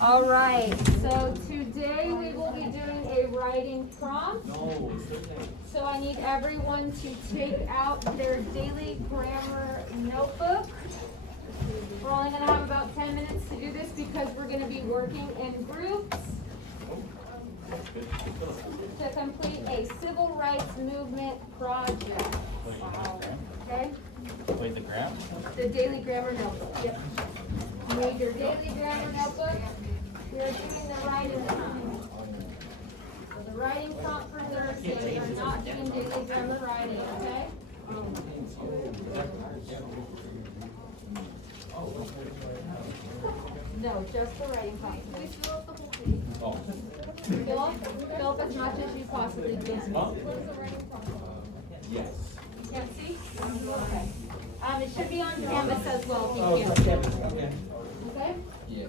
All right, so today we will be doing a writing prompt. So I need everyone to take out their daily grammar notebook. We're only gonna have about 10 minutes to do this because we're gonna be working in groups to complete a civil rights movement project. Okay? Wait, the gram? The daily grammar notebook, yep. You need your daily grammar notebook. We are doing the writing prompt. So the writing prompt for Thursday, we are not doing daily grammar writing, okay? No, just the writing prompt. We fill up the whole page. Oh. Fill up as much as you possibly can. What is the writing prompt? Yes. You can't see? Okay. It should be on Canvas as well, Oh, if you it's can. Kevin, okay. Okay? Yeah.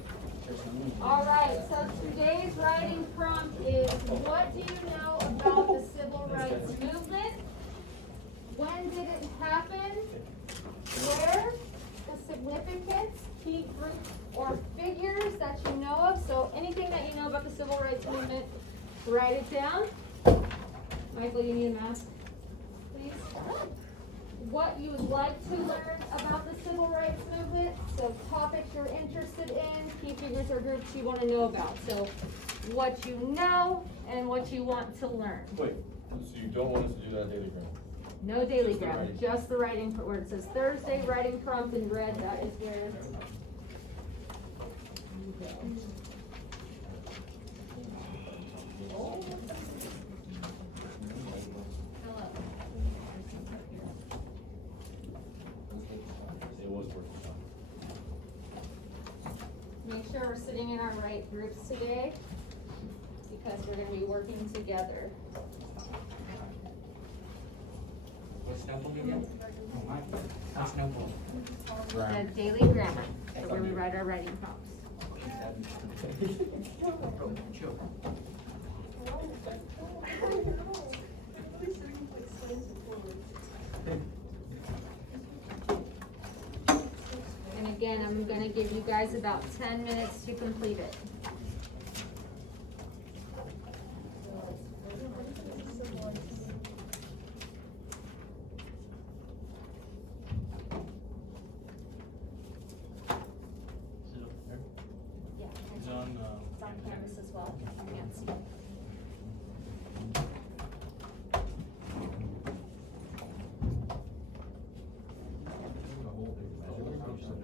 All right, so today's writing prompt is, what do you know about the civil rights movement? When did it happen? Where? The significance, key groups or figures that you know of. So anything that you know about the civil rights movement, write it down. Michael, you need a mask, please. What you would like to learn about the civil rights movement, so topics you're interested in, key figures or groups you want to know about. So what you know and what you want to learn. Wait, so you don't want us to do that daily grammar? No daily Just the grammar, writing. just the writing, where it says Thursday writing prompt in red, that is where. It was worth the time. Make sure we're sitting in our right groups today, because we're gonna be working together. What's notebook again? What's notebook? The daily grammar, so where we write our writing prompts. And again, I'm gonna give you guys about 10 minutes to complete it. Yeah, It's on, it's on Canvas as well, if you can't see.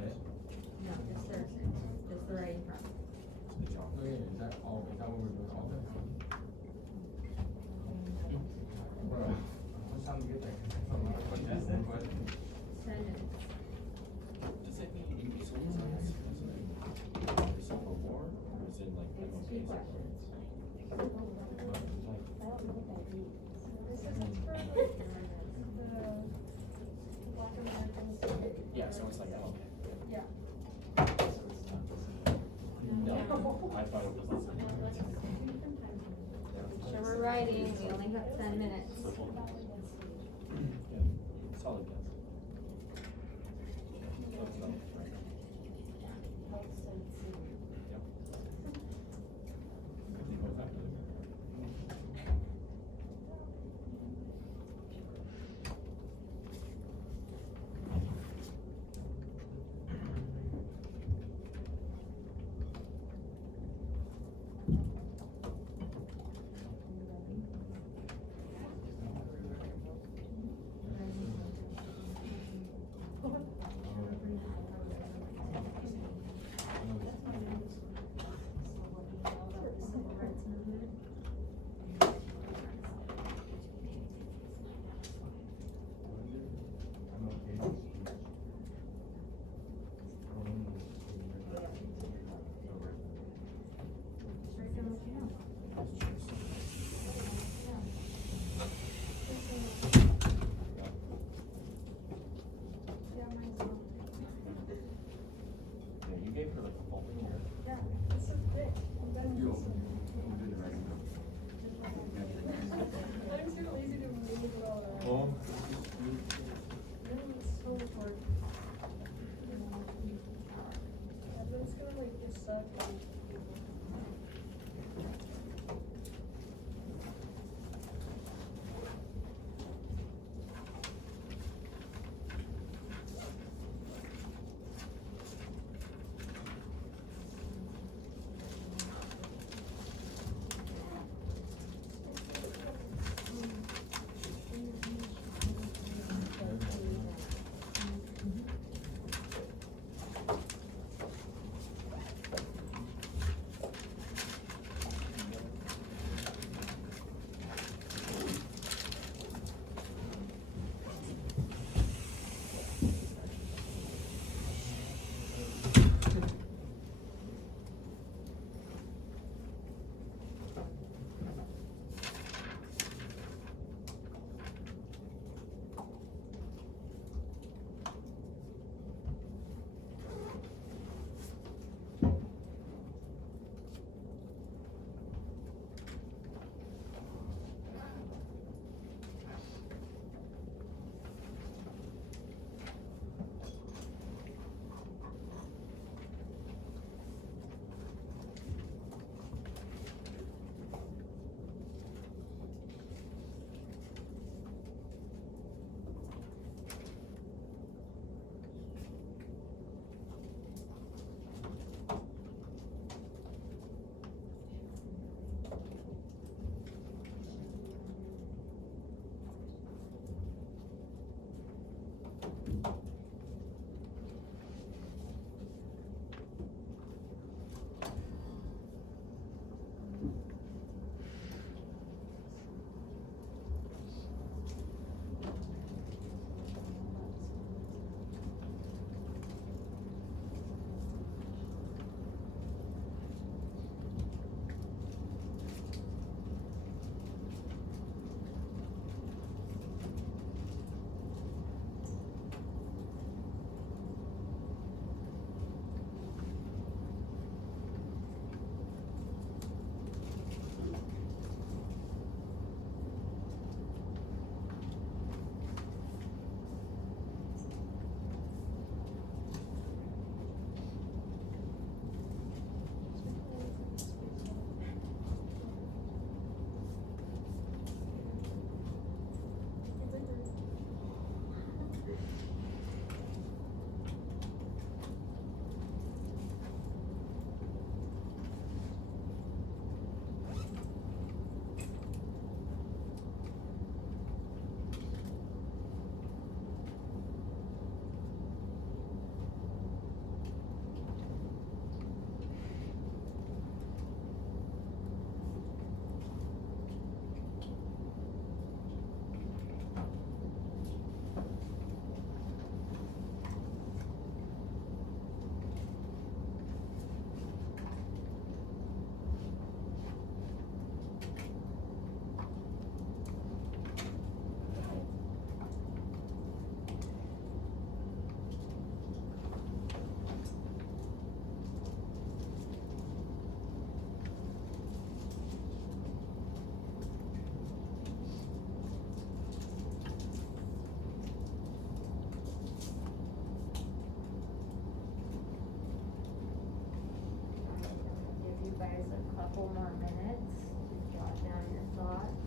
No, just Thursday, just the writing prompt. Is that all, is that what we're doing all day? What time to get there? 10 minutes. Does it mean, so is it for war, or is it like? It's 2 questions. Yeah, so it's like, oh. Yeah. No, I thought it was like. So we're writing, we only have 10 minutes. Yeah, solid guess. That's not right. Yep. They both have to. Yeah, you gave her like a full picture. Yeah, it's so thick. I'm too lazy to move it all around. Well, It's so hard. And then it's gonna like get stuck Second. couple more minutes to jot down your thoughts.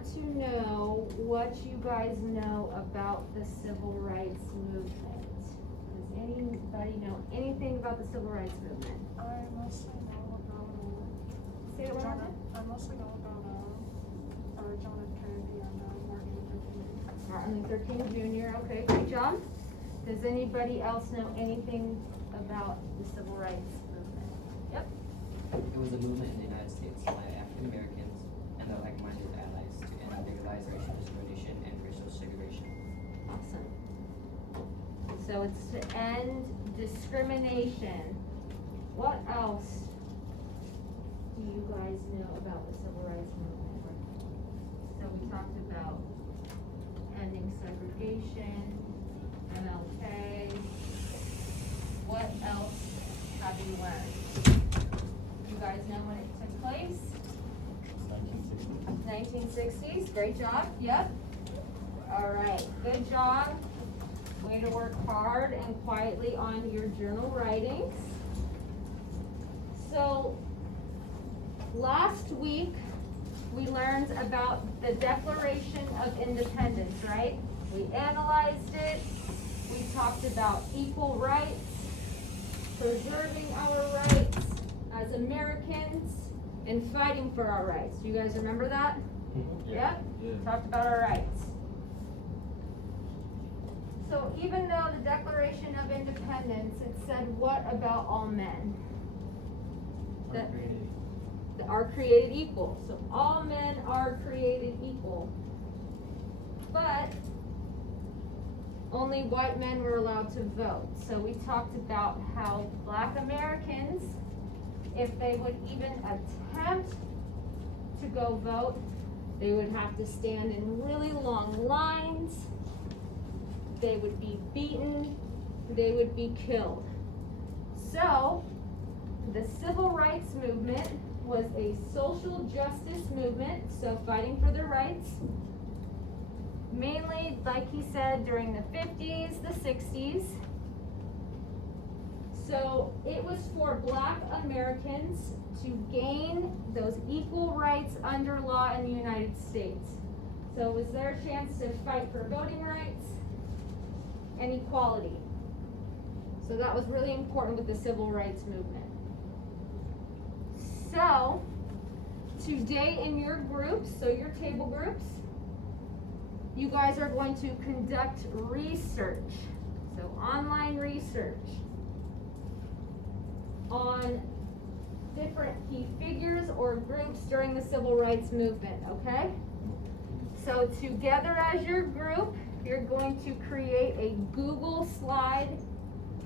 want to know what you guys know about the civil rights movement. Does anybody know anything about the civil rights movement? I mostly know about, Say it one more time. I mostly know about, John F. Kennedy and, Martin Luther King. Martin Luther King Jr., okay, great job. Does anybody else know anything about the civil rights movement? Yep. It was a movement in the United States by African Americans and their like-minded allies to end legalized racial discrimination and racial segregation. Awesome. So it's to end discrimination. What else do you guys know about the civil rights movement? So we talked about ending segregation, MLK. What else have you learned? You guys know when it took place? 1960. 1960s, great job, yep. All right, good job. Way to work hard and quietly on your journal writings. So, last week, we learned about the Declaration of Independence, right? We analyzed it, we talked about equal rights, preserving our rights as Americans, and fighting for our rights. Do you guys remember that? Yep. Yeah. Talked about our rights. So even though the Declaration of Independence, it said what about all men? That are created equal. So all men are created equal. But only white men were allowed to vote. So we talked about how Black Americans, if they would even attempt to go vote, they would have to stand in really long lines. They would be beaten. They would be killed. So, the civil rights movement was a social justice movement, so fighting for their rights. Mainly, like he said, during the 50s, the 60s. So it was for Black Americans to gain those equal rights under law in the United States. So it was their chance to fight for voting rights and equality. So that was really important with the civil rights movement. So today in your groups, so your table groups, you guys are going to conduct research. So online research on different key figures or groups during the civil rights movement, okay? So together as your group, you're going to create a Google slide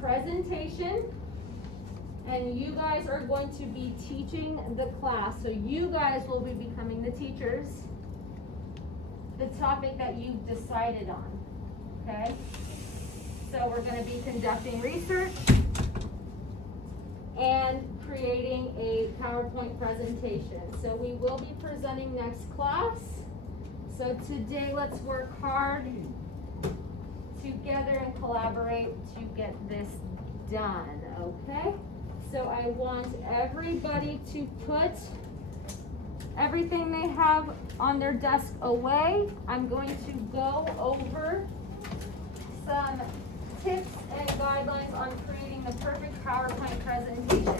presentation, and you guys are going to be teaching the class. So you guys will be becoming the teachers, the topic that you've decided on, okay? So we're gonna be conducting research and creating a PowerPoint presentation. So we will be presenting next class. So today let's work hard together and collaborate to get this done, okay? So I want everybody to put everything they have on their desk away. I'm going to go over some tips and guidelines on creating the perfect PowerPoint presentation.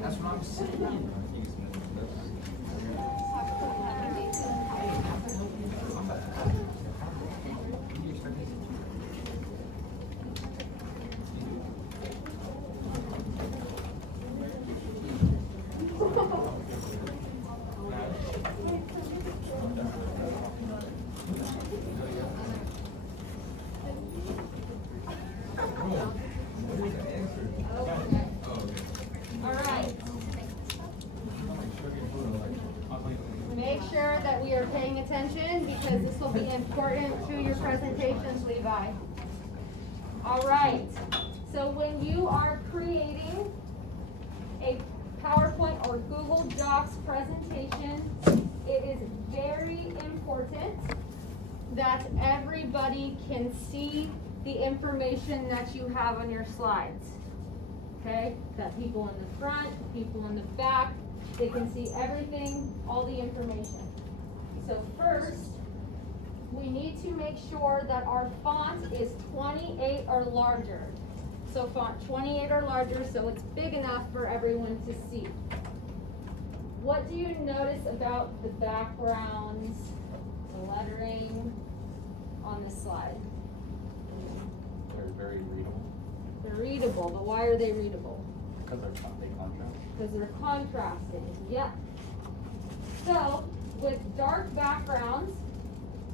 That's what I'm saying. All right. Make sure that we are paying attention because this will be important to your presentations, Levi. All right. So when you are creating a PowerPoint or Google Docs presentation, it is very important that everybody can see the information that you have on your slides. Okay, that people in the front, people in the back, they can see everything, all the information. So first, we need to make sure that our font is 28 or larger. So font 28 or larger, so it's big enough for everyone to see. What do you notice about the backgrounds, the lettering on this slide? They're very readable, They're readable, but why are they readable? because they contrast. Because they're contrasting, yeah. So, with dark backgrounds,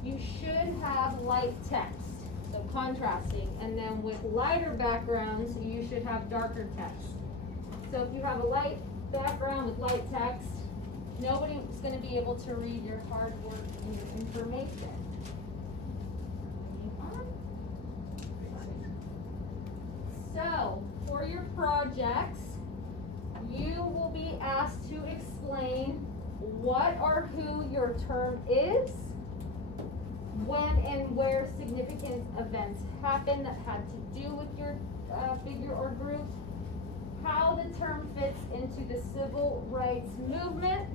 you should have light text, so contrasting. And then with lighter backgrounds, you should have darker text. So if you have a light background with light text, nobody's gonna be able to read your hard work and your information. So, for your projects, you will be asked to explain what or who your term is, when and where significant events happen that had to do with your figure or group, how the term fits into the civil rights movement,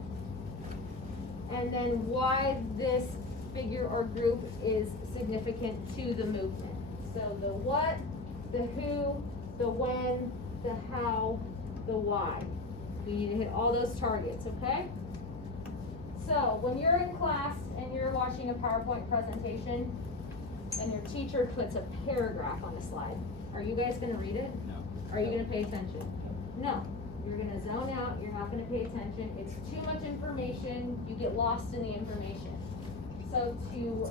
and then why this figure or group is significant to the movement. So the what, the who, the when, the how, the why. You need to hit all those targets, okay? So when you're in class and you're watching a PowerPoint presentation and your teacher puts a paragraph on the slide, are you guys gonna read it? No. Are you gonna pay attention? No. You're gonna zone out, you're not gonna pay attention, it's too much information, you get lost in the information. So to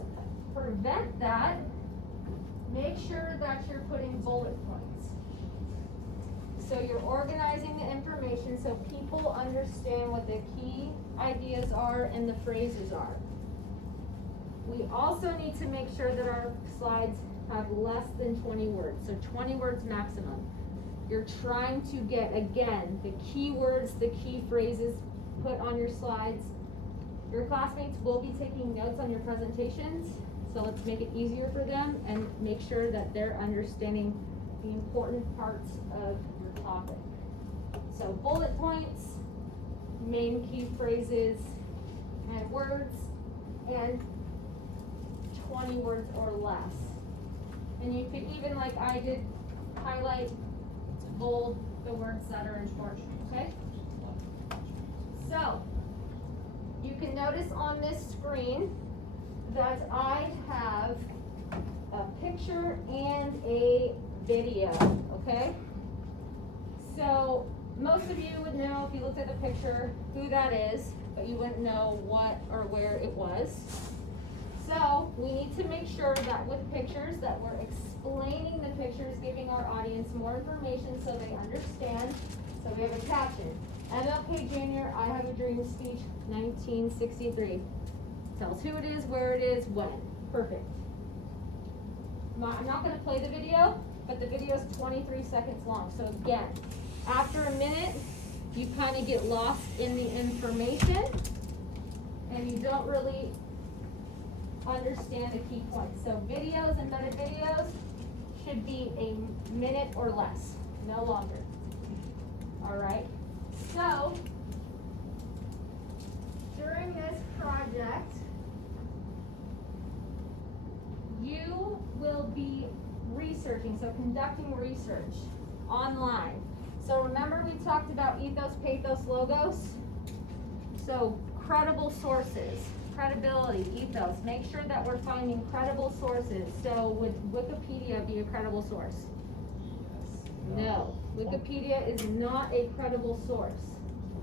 prevent that, make sure that you're putting bullet points. So you're organizing the information so people understand what the key ideas are and the phrases are. We also need to make sure that our slides have less than 20 words, so 20 words maximum. You're trying to get, again, the key words, the key phrases put on your slides. Your classmates will be taking notes on your presentations, so let's make it easier for them and make sure that they're understanding the important parts of your topic. So bullet points, main key phrases and words, and 20 words or less. And you could even, like I did, highlight, bold the words that are important, okay? So, you can notice on this screen that I have a picture and a video, okay? So, most of you would know if you looked at the picture who that is, but you wouldn't know what or where it was. So, we need to make sure that with pictures that we're explaining the pictures, giving our audience more information so they understand. So we have a caption. MLK Jr., I Have a Dream speech, 1963. Tells who it is, where it is, when. Perfect. I'm not gonna play the video, but the video is 23 seconds long. So again, after a minute, you kind of get lost in the information and you don't really understand the key points. So videos, embedded videos, should be a minute or less, no longer. All right, so during this project, you will be researching, so conducting research online. So remember we talked about ethos, pathos, logos? So credible sources, credibility, ethos. Make sure that we're finding credible sources. So would Wikipedia be a credible source? No. Wikipedia is not a credible source.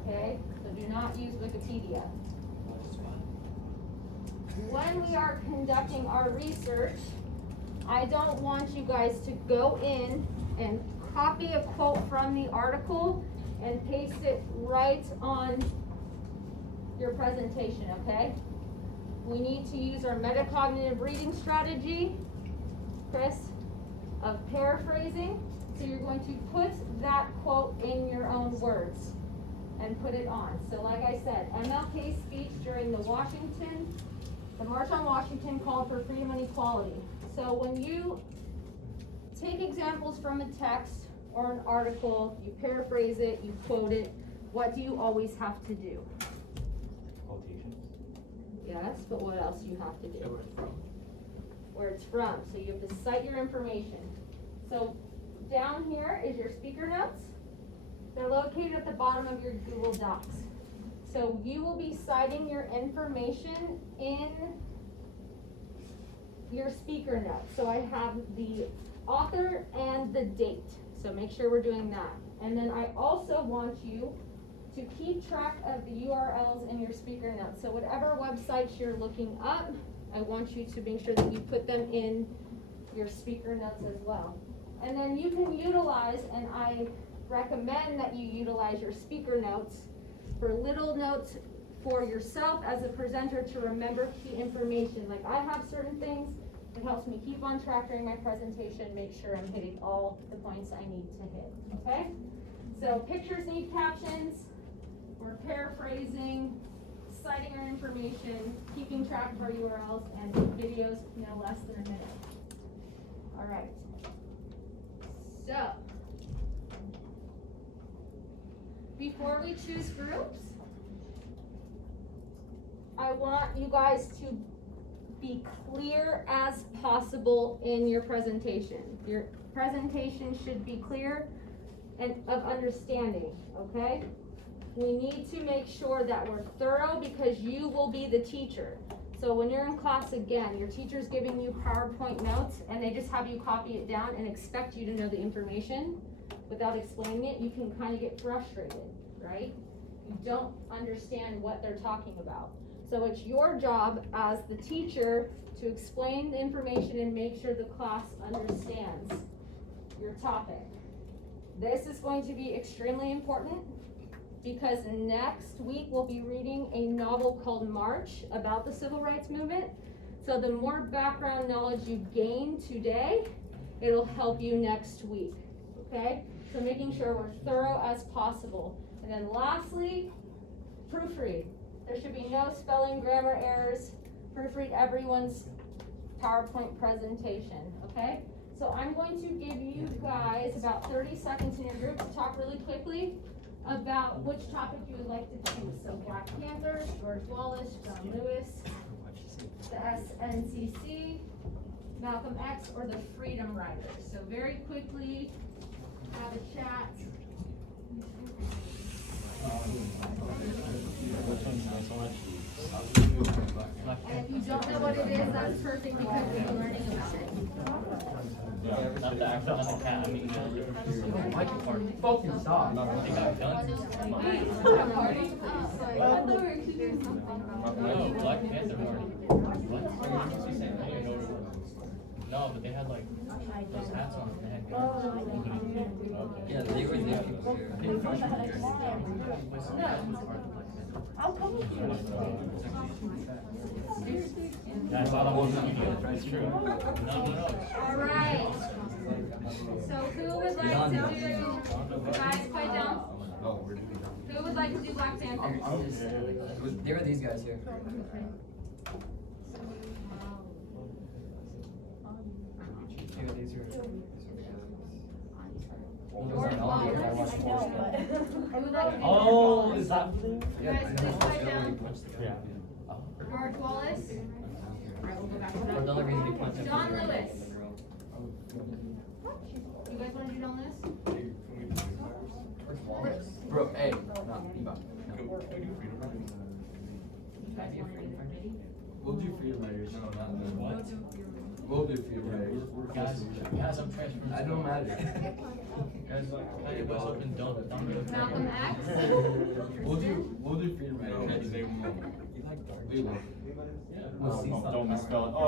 Okay? So do not use Wikipedia. When we are conducting our research, I don't want you guys to go in and copy a quote from the article and paste it right on your presentation, okay? We need to use our metacognitive reading strategy, Chris, of paraphrasing. So you're going to put that quote in your own words and put it on. So like I said, MLK's speech during the Washington The March on Washington called for freedom and equality. So when you take examples from a text or an article, you paraphrase it, you quote it, what do you always have to do? Quotations. Yes, but what else do you have to do? Where it's from. So you have to cite your information. So down here is your speaker notes. They're located at the bottom of your Google Docs. So you will be citing your information in your speaker notes. So I have the author and the date. So make sure we're doing that. And then I also want you to keep track of the URLs in your speaker notes. So whatever websites you're looking up, I want you to make sure that you put them in your speaker notes as well. And then you can utilize, and I recommend that you utilize your speaker notes for little notes for yourself as a presenter to remember key information. Like I have certain things, it helps me keep on track during my presentation, make sure I'm hitting all the points I need to hit, okay? So pictures need captions, we're paraphrasing, citing our information, keeping track of our URLs, and videos no less than a minute. All right. So, before we choose groups, I want you guys to be clear as possible in your presentation. Your presentation should be clear and of understanding, okay? We need to make sure that we're thorough because you will be the teacher. So when you're in class again, your teacher's giving you PowerPoint notes and they just have you copy it down and expect you to know the information without explaining it, you can kind of get frustrated, right? You don't understand what they're talking about. So it's your job as the teacher to explain the information and make sure the class understands your topic. This is going to be extremely important because next week we'll be reading a novel called March about the civil rights movement. So the more background knowledge you gain today, it'll help you next week, okay? So making sure we're thorough as possible. And then lastly, proofread. There should be no spelling, grammar errors. Proofread everyone's PowerPoint presentation, okay? So I'm going to give you guys about 30 seconds in your group to talk really quickly about which topic you would like to choose. So Black Panther, George Wallace, John Lewis, the SNCC, Malcolm X, or the Freedom Riders. So very quickly, have a chat. And if you don't know what it is, that's perfect because we'll be learning about it. Not the actual on the cat, I mean, Fucking stop. they got guns. No, Black Panther party. What? No, but they had like those hats on and they had guns. Okay. Yeah, they were there people Yeah, I saw that one video, it's true. No. All right. So who would like to do, guys, quiet down. Who would like to do Black Panther? There were these guys here. George Wallace. Who would like to do Oh, is that? Guys, please quiet down. Yeah. George Wallace. All right, we'll go back to Or that. the only reason we punch John Lewis. You guys want to do John Lewis? Bro, hey, no, we'll do freedom riders. No, not What? We'll do freedom riders. Guys, I'm transferring. I don't matter. Guys, you guys open, don't do Malcolm X. We'll do freedom riders. We will. Don't misspell it. Oh.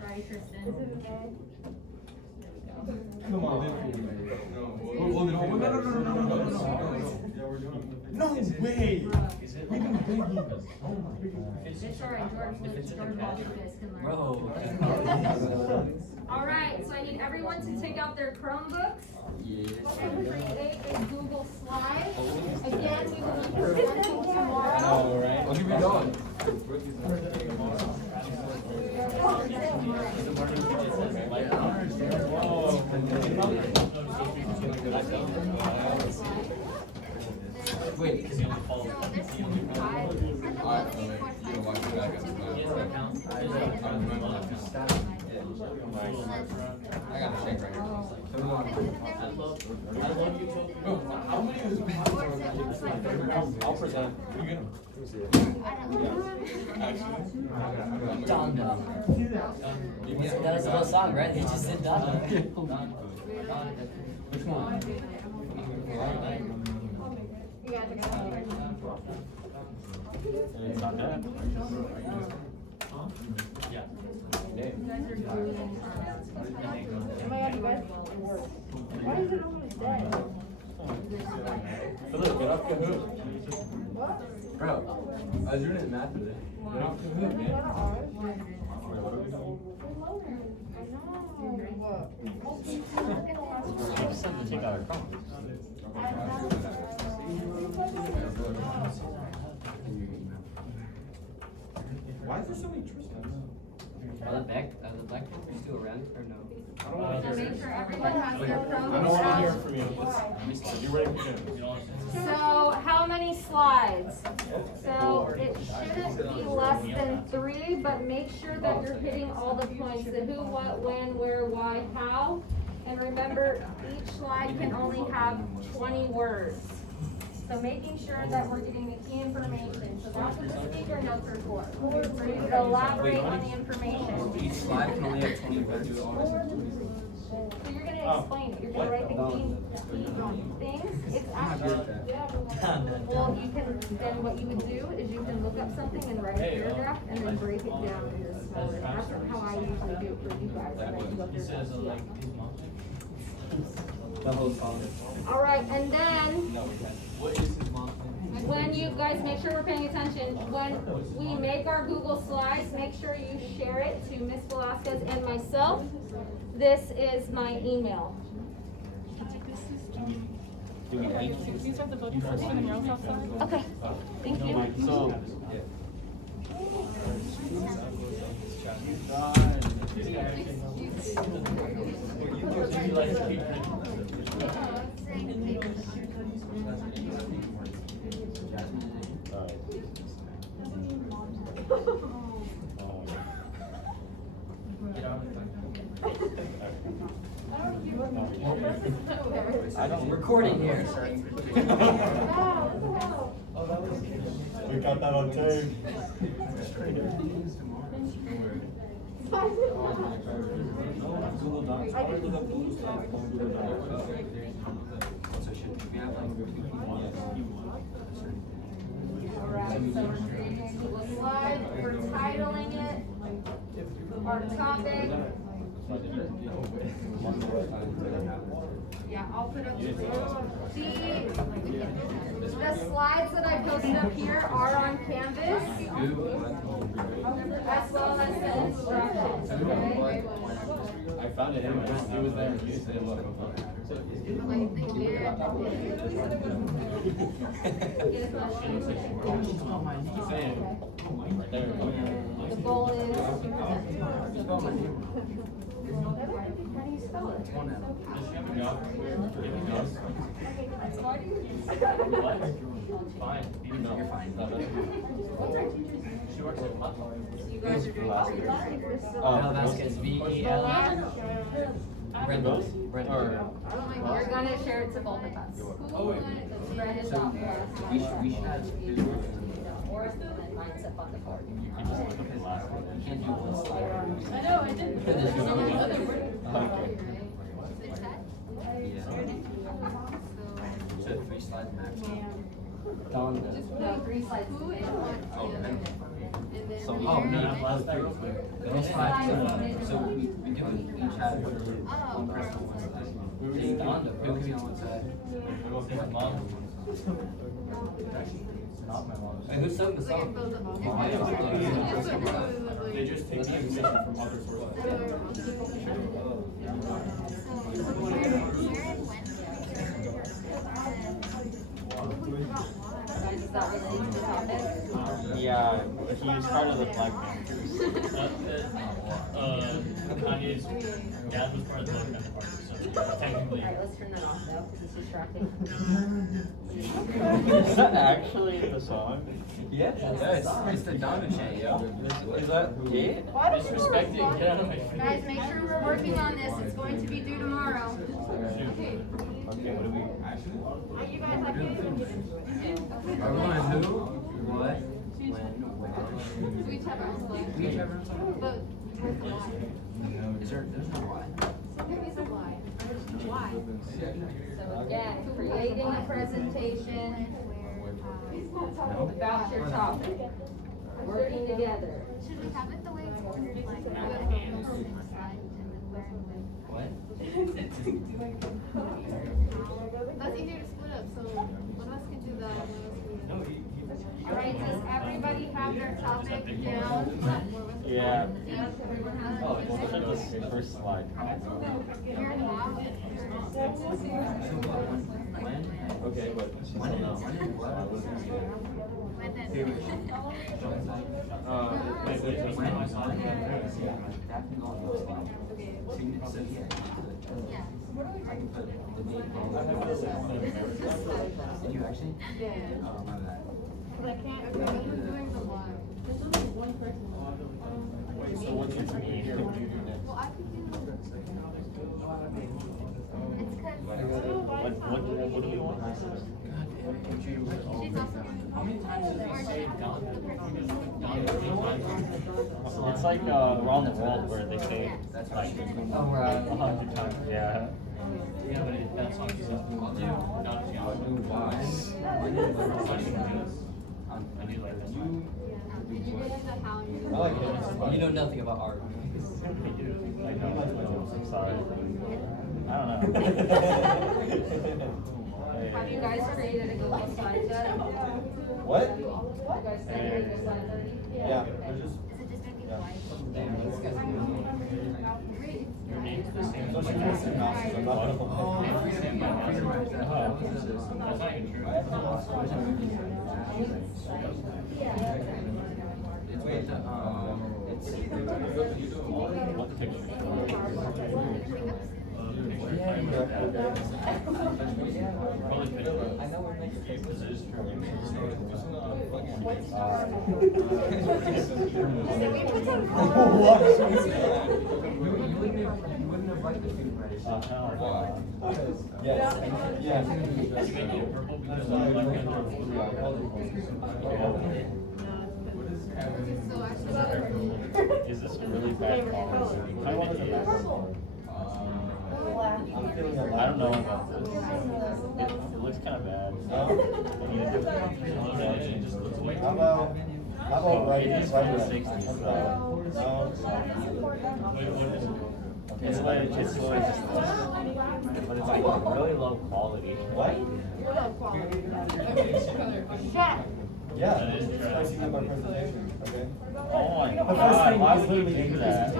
Sorry, Tristan. Come on, we'll do freedom riders. We'll do freedom riders. No way! Is it We like can bring him. It's all right, George Washington can learn. Bro. All right, so I need everyone to take out their Chromebooks and create a Google slide. Again, we will be presenting tomorrow. All right. I'll give you a dog. I got a shake right here. How many is I'll present. Donda. That was the whole song, right? They just said Donda. Which one? It's not bad. Yeah. Why is it always dead? Philip, get off your hook. Bro, I was doing it in math today. Get off your hook, man. Something to take out our problems. Why is there so many Tristans? Are the Black Panthers still around or no? So make sure everyone has their I don't Chromebooks want to hear out. from you. Are you ready for him? So how many slides? So it shouldn't be less than 3, but make sure that you're hitting all the points, the who, what, when, where, why, how. And remember, each slide can only have 20 words. So making sure that we're getting the key information. So that's what the speaker notes are for. For you to elaborate on the information. Each slide can only have 20 words. So you're gonna explain it, you're gonna write the key things, it's actually, well, you can, then what you would do is you can look up something and write a paragraph and then break it down into smaller, that's how I usually do it for you guys, and then you go It through says, that. like, his mom. The whole song. Alright, and then, What is his mom's name? when you guys, make sure we're paying attention, when we make our Google Slides, make sure you share it to Ms. Velasquez and myself. This is my email. Can you start the voting first and then roll call start? Okay, thank you. So. I don't recording here. We got that on tape. Google Docs. How do I look up Google Docs? Google Docs. Alright, so we're creating a Google slide, we're titling it, our topic. Yeah, I'll put up the slides that I posted up here are on Canvas, as well as the instructions, okay? I found it. It was there. You said it was. Just saying. Right there. The goal is. How do you spell it? Fine. You're fine. She works at what? You guys are doing Val Vasquez, V-E-L. Brendan. You're gonna share it to both of us. Brenda is out there. We should. Or and then mine's up on the board. You can't do one slide. I know, I didn't. Yeah. So 3 slides max. Donda. No, 3 slides. Oh, remember. So, Oh, oh, no, no. last time. Those slides, so we do each have one person on one side. We were doing Donda, who could be on one side? His mom. Not my mom. Hey, who's sung the song? They just take the information from other sources. Is that related to the topic? Yeah, he started of the Black Panthers? Kanye's dad was part of the Black Panther Party, so technically. Alright, let's turn that off though, because it's distracting. Is that actually the song? Yeah, it's the Diamond Chain, yo. Is that it? Disrespecting, get out of my face. Guys, make sure we're working on this. It's going to be due tomorrow. Okay, what do we? You guys like it? What? We each have our own flag. But where's the line? There's no why. There is a line. Why? So again, creating a presentation about your topic, working together. Should we have it the way it's ordered, like, slide and then What? That's easier to split up, so one of us can do that, one of us can. Alright, does everybody have their topic down? Yeah. Everyone has Oh, it? we'll check this first slide. Here now? Okay, but. When and what? When then? Yeah. Did you actually? Yeah. Oh, my bad. But I can't, okay, who's doing the live? So what's your mean? Well, I could do. It's cause. What do we want? She's also. How many times does he say Don? Don, how many times? It's like around the world where they say like Oh, right. 100 times. Yeah. Yeah, but that song is Don Gianni. Why? I do like that. Did you get into how you? I like it. You know nothing about art. I do. I know. I'm sorry. I don't know. Have you guys created a Google Slides yet? What? You guys created a Google Slides already? Yeah, they're just. Is it just gonna be Yeah. white? Your name's the same. Don't you miss your mouse? I'm not gonna. That's not even true. Wait, What picture? Probably fit. I know we're making Because it is true. You wouldn't have liked the food race. Yes. Yes. You made it purple because I like it. So actually. Is this a really bad call? Kind of is. I'm feeling a I don't know about this. It looks kind of bad. How about right? It is Right from the there. 60s, so. Wait, what is it? It's like just, but it's like really low quality. What? Shut. Yeah, it's spicy with my presentation. Okay. Oh my The first god, thing why is would you literally do that?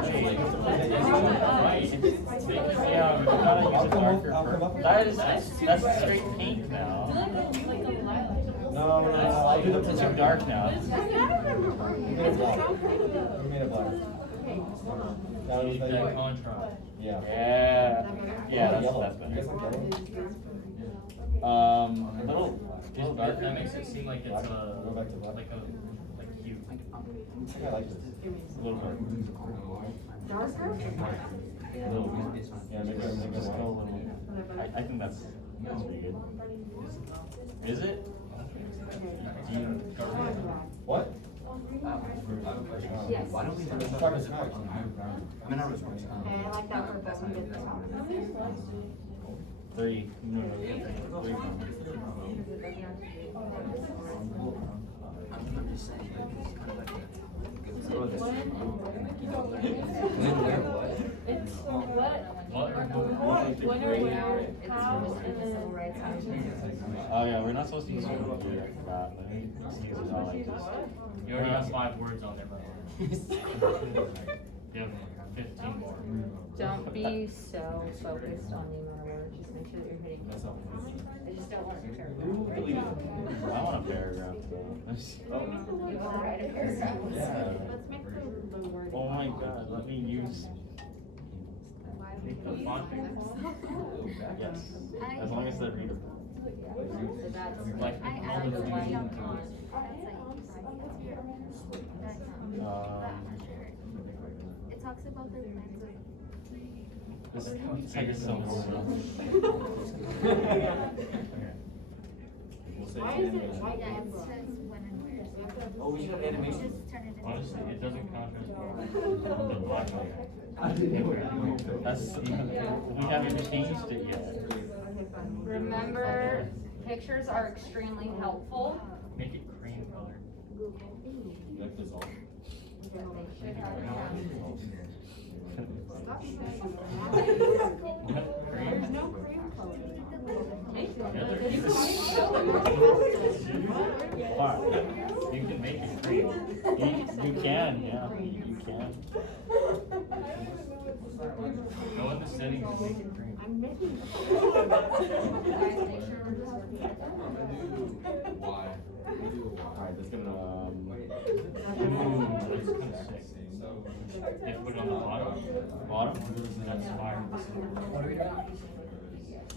Yeah, we gotta use a darker purple. That's straight pink now. No, I'll do the It's too dark now. We made it black. We made it black. That was That contrast. Yeah. Yeah, that's Yellow. better. You guys like yellow? A little darker. That makes it seem like it's Go back to black. like cute. I think I like this. A little bit. Yeah, maybe I'm making a little. I think that's pretty good. Is it? What? Yes. Why don't we do It's this? dark as heck. I mean, I was Okay, I like that purple. We did this one. 3. No, 3. I'm just saying, like, it's kind of like throw this. When, where, what? What? Oh yeah, we're not supposed to use it here. I forgot. Let me just use it all like this. You already have 5 words on there, bro. You have 15 more. Don't be so focused on the amount of words, just make sure that you're hitting. That's not. I just don't want your Delete it. I want a paragraph though. You wanna write a paragraph? Yeah. Let's make the word. Oh my god, let me use. Make the font bigger. Yes, as long as they're readable. So that's, Like, I all added the the white things. on. It talks about the lens This it's like so We'll say Why it is it anyway. white Yeah, it and says when and where. Oh, we should have animation. Just turn it in. Honestly, it doesn't contrast well with the black one. That's, we haven't changed it yet. Remember, pictures are extremely helpful. Make it cream color. Like this all. Stop saying What? there's no cream color. Yeah, there is. Fine. You can make it cream. You can, yeah, you can. Go in the settings and make it cream. I'm making. Alright, that's good enough. That's kind of sick. They put it on the bottom. Bottom? That's fire.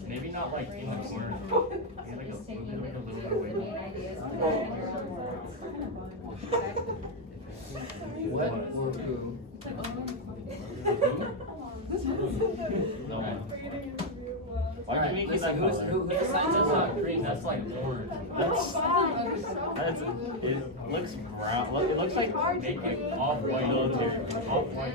Maybe not like in the corner. Maybe like a little bit away. What or who? No. Why are you making that Who's, color? who That's decides not green, that's like orange. That's, it looks brown, it looks like, Make it off-white, off-white.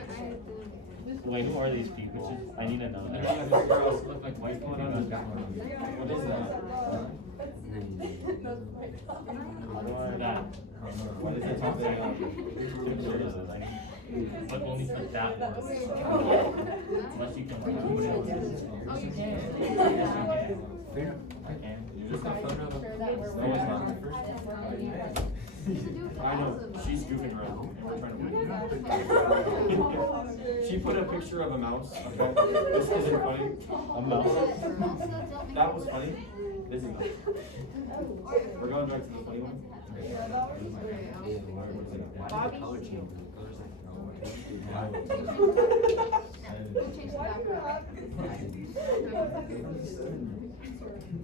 wait, who are these people? I need to know And that. then the girls look like white people. What is that? How do I? That. What is it talking Where is it? Like, But only for that one. Unless you can like put it on. Oh, you can. I can. Just a photo of. No, it's not. I know, she's goofing around. I'm trying to win. She put a picture of a mouse, okay? This isn't funny. a mouse? That was funny. This is not. We're going back to the funny one.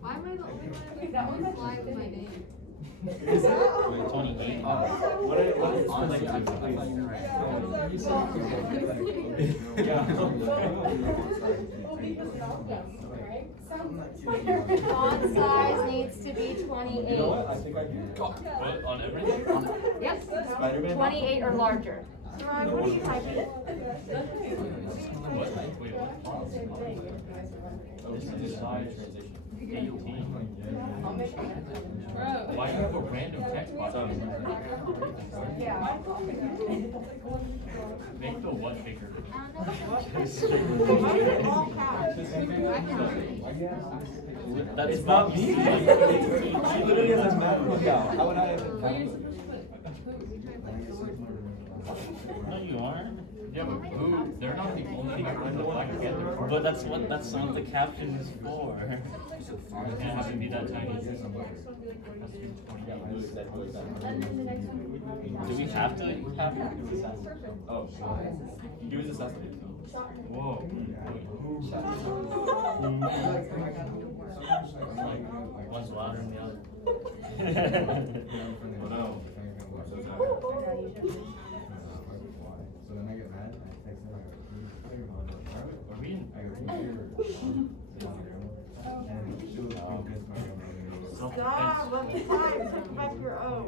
Why am I the only one that fly with my name? 28. What is On like like, Font size needs to be You know what? 28. I think I do. What, on everything? Yes, Spider-Man? 28 or larger. Ryan, what are you typing? What? Wait, what font? Oh, this is a size transition. 18. Why do you have a random text box? Yeah. Make the what bigger? Why is it all caps? That's It's not me. She She literally has a map look out. How would I have it? No, you aren't. Yeah, but who? They're not the only people in the black together. But that's what the caption is for. It can't have to be that tiny. Do we have to have it? Oh, he was assassinated. Whoa. One's louder than the other. Oh no. Are we in? Stop, let me type, take back your O.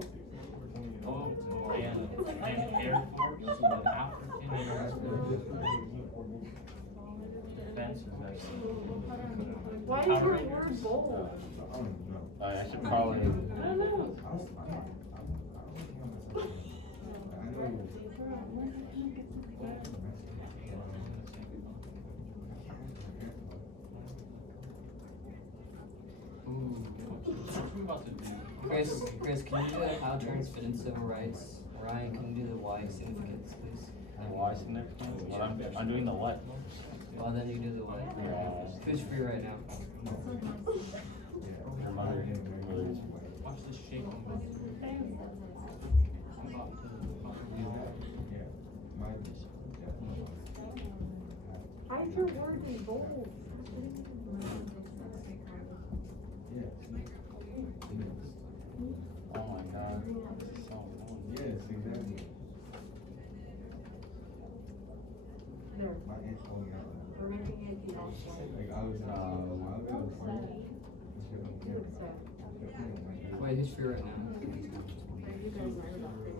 Oh, and Air Force, African defense is actually. Why is your word bold? I should probably. Chris, can you do the how terms fit in civil rights? Ryan, can you do the why significance, please? Why significance? What I'm doing the what? Well, then you do the what? Who's free right now? Her mother. Watch this shaking. Why is your word in bold? Oh my god. So annoying. Yes, exactly. My aunt told me We're making it, you know, like I was a while ago. Wait, who's free right now? you guys are adopted.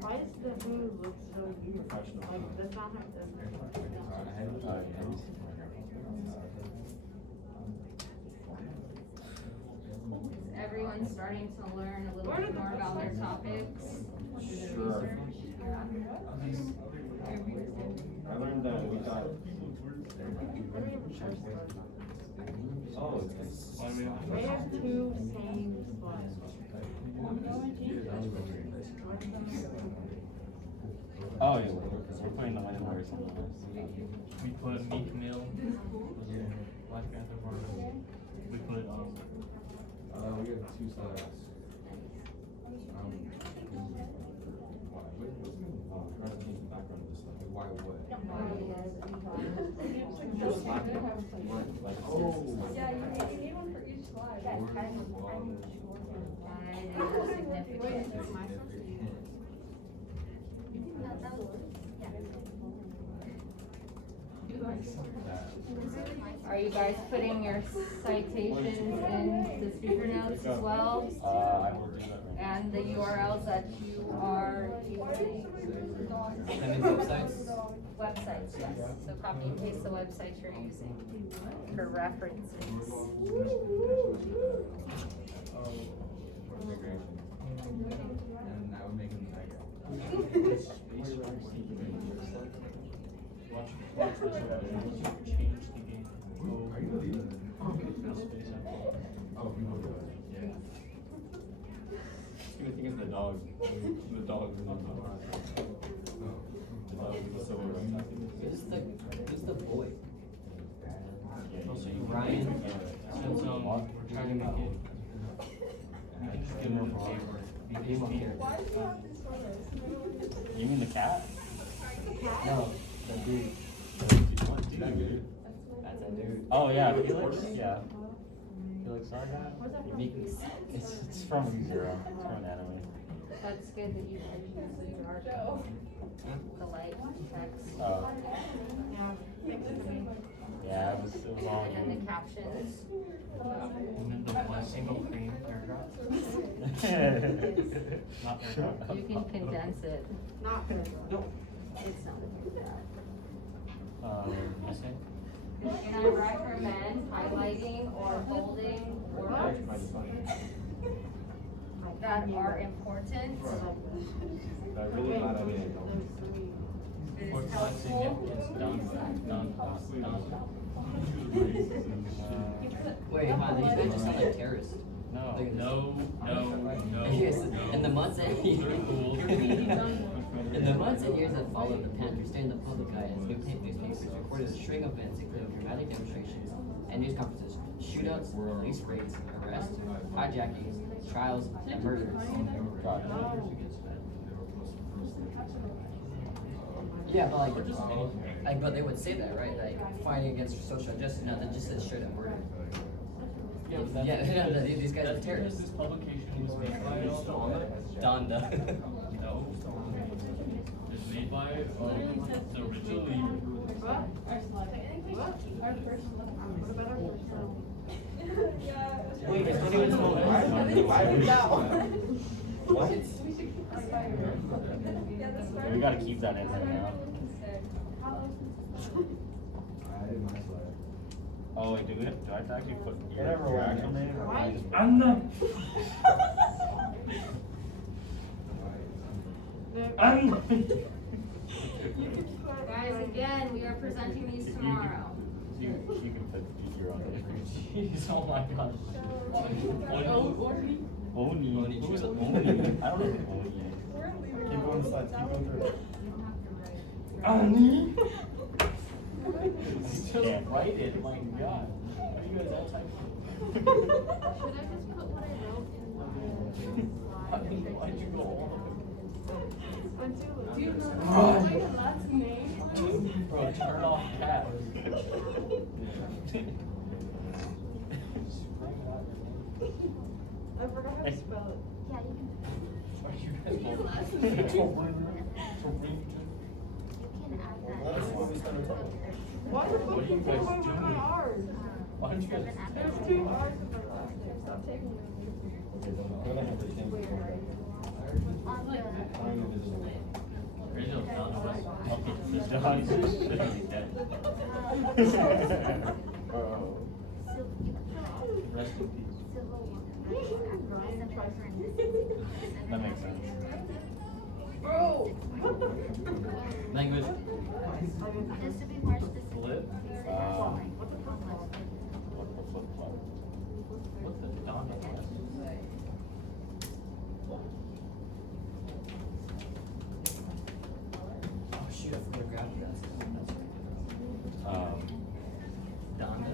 Why does the hair look so weird? Like, does not have this. Everyone's starting to learn a little bit more about their topics. Sure. I learned that we got. Oh, it's. They have two same spots. Oh, yeah, we're putting the landlords on the list. We put Meek Mill, Black Panther Party. We put, we got two sides. Why what? Just slap it. Like, oh. Yeah, you need one for each slide. That is significant. Are you guys putting your citations in the speaker notes as well? I will do that right now. And the URLs that you are using? Send me the websites. Websites, yes. So copy and paste the websites you're using for references. And I would make them tiger. watch this, change the game. Are you leaving? Oh, people do it. Yeah. The thing is the dog. The dog is not the dog. The dog is the silver right now. Who's the boy? Also, you Ryan. Since we're trying to make it, we can just give them a favor. You mean the cat? No, the dude. What dude? That's a dude. Oh yeah, Felix? Yeah. Felix Sargon? It's from Zero. It's from an anime. That's good that you can use the light text. Oh. Yeah, it was all And the captions. And then the one single cream paragraph. Not paragraph. You can condense it. Not good. It's not a Essay? And I recommend highlighting or bolding words that are important. But really not at it. It What's is that helpful. significance? Done. Wait, wow, these guys just sound like terrorists. No, Look at this. no. Yes, in the months and They're cool. in the months and years that followed, the Panther stayed in the public eye as newspapers reported a string of events including dramatic demonstrations and news conferences, shootouts, police raids, arrests, hijackings, trials, and murders. Yeah, but but they would say that, right? Like fighting against social injustice. No, that just says straight up murder. Yeah, but that's. Yeah, no, these guys are That's because terrorists. this publication was made by, Donda. no. It's made by, the original leader. What? What? Our first look. What about our first look? Wait, it's not even What? We gotta keep that in there now. I did my slide. Oh wait, do I have to actually put Whatever, your actual name? Or Why? just- I'm the. Guys, again, we are presenting these tomorrow. She can put your own difference. Jeez, oh my gosh. Oni. Who's Oni? I don't know who Oni is. Keep going to slides, keep going through. Ani? Just write it, my god. Are you guys all typing? Should I just put what I wrote in Why'd you go all Do you know Bro. my last name? Bro, turn off cat. I forgot how to spell it. Yeah, you can. Are you guys His all last You name. can add Well, that's what we that. started talking about. Why the What fuck are you did you guys take away one of my doing? R's? Why don't you guys? There's 2 R's in my last name. Stop taking them. Okay, then I'm gonna have to change the format. On the. I'm invisible. Rachel's done with us. Okay, this dog should be dead. Bro. Rest in peace. That makes sense. Bro! Language. Just to be more specific. Flip? What the flip flop? What the Donna? Oh shoot, I forgot to grab you guys. Donna?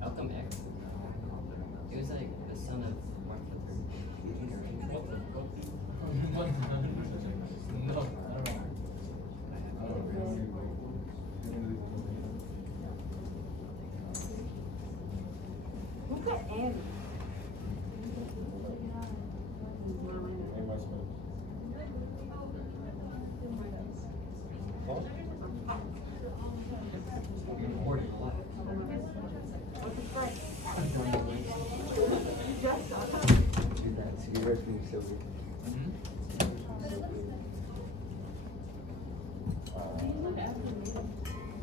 Malcolm X. He was like the son of Martin Luther King. What? No, I don't know. Who's that Andy? Everybody's supposed. Huh? More than a lot. What's his friend? Just got him.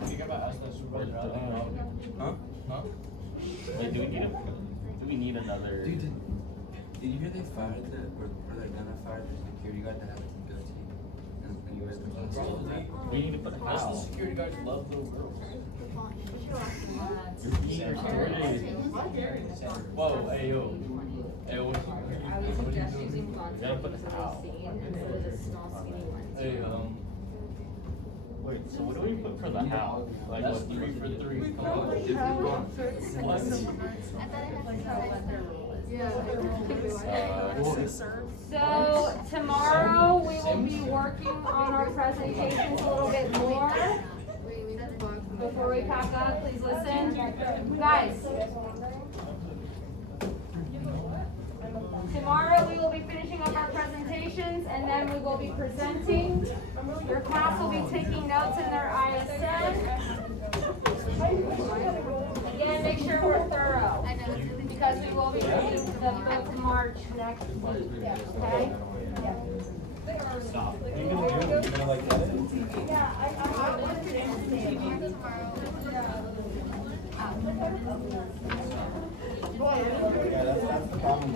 You got about ask that supervisor out there? Huh? Huh? Wait, do we need another? Dude, did you hear they fired or they're gonna fire the security guard that had like a goatee? And you guys were We need to put Most of the how? security guards love little girls. You're being recorded. Whoa, hey yo. Hey, what I would suggest using fonts Yeah, but that how? are seen instead of the small skinny ones. Hey, Wait, so what do we put for the how? Like that's what? 3 for 3. Come How on. much What? So tomorrow we will be working on our presentations a little bit more. Before we pack up, please listen. Guys. Tomorrow we will be finishing up our presentations and then we will be presenting. Your class will be taking notes in their ISN. Again, make sure we're thorough. Because we will be reading the book March next week, okay? Stop. You gonna like that? Yeah, that's the problem.